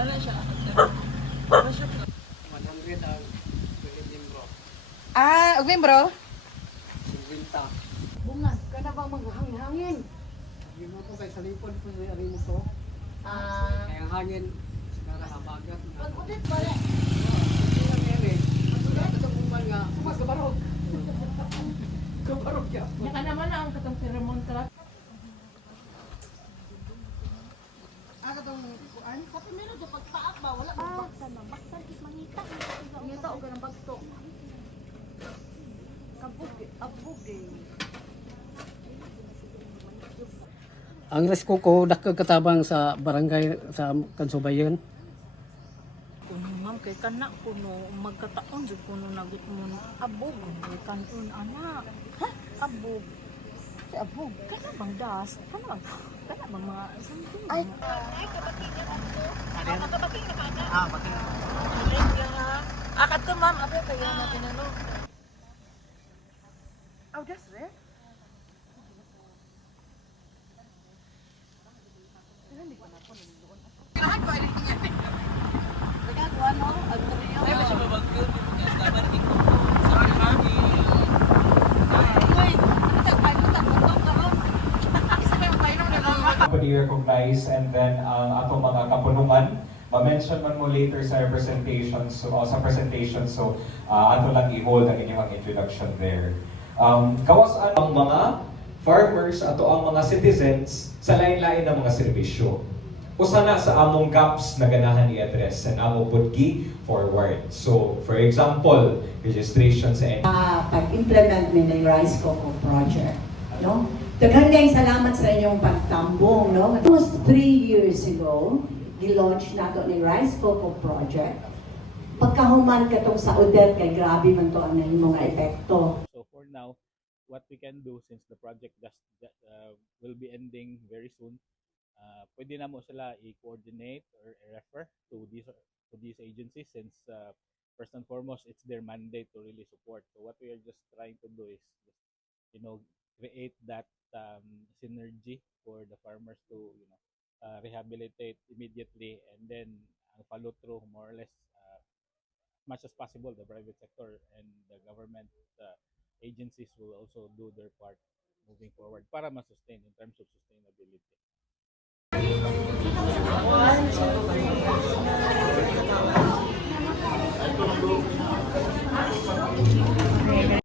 Wala siya. Wala siya. 100 ang membro. Ah, membro? 50. Bunga, ka na bang maghangin-hangin? Hindi mo po kay salipod po sa ari mo to. Ah, Kaya ang hangin, sigara habagat. pag-ulit pa rin. Hindi lang yan eh. Masulat sa kumbal nga, kabarog. Kabarog ka. Naka naman na ang katong ceremony trap. Ah, katong kuan? Sa primero do pagpaak ba wala magbaksan ba baksan is mangita Ngita o ganang bagto. kabug abug eh. Ang resko ko dakag katabang sa barangay sa Kansubayan. Kuno ma'am kay kana kuno magkataon jud kuno nagut mo abog kay kanon ana. Ha? Abog. Si abog kana bang das? Kana bang mga something. Ay, Ah, kato ma'am, abe kaya natin ano. Oh, that's it? Company recognize and then ang atong mga kapunungan ma-mention man mo later sa presentation sa presentation so ato lang i-hold ang inyong introduction there. Kawas ang mga farmers ato ang mga citizens sa lain-lain na mga serbisyo. Usa na sa among gaps na ganahan i-address and amo pud forward. So for example, registration sa pag-implement mi ng Rice Cocoa Project, no? Daghan kayong salamat sa inyong pagtambong, no? Almost 3 years ago, gi-launch nato ni Rice Cocoa Project. Pagkahuman katong sa Odette kay grabe man to ang mga epekto. So for now, what we can do since the project will be ending very soon, pwede na mo sila i-coordinate or i-refer to these agencies since first and foremost it's their mandate to really support. So what we are just trying to do is just, create that synergy for the farmers to rehabilitate immediately, and then follow through more or less as much as possible. The private sector and the government agencies will also do their part moving forward para ma-sustain in terms of sustainability. 1, 2, 3.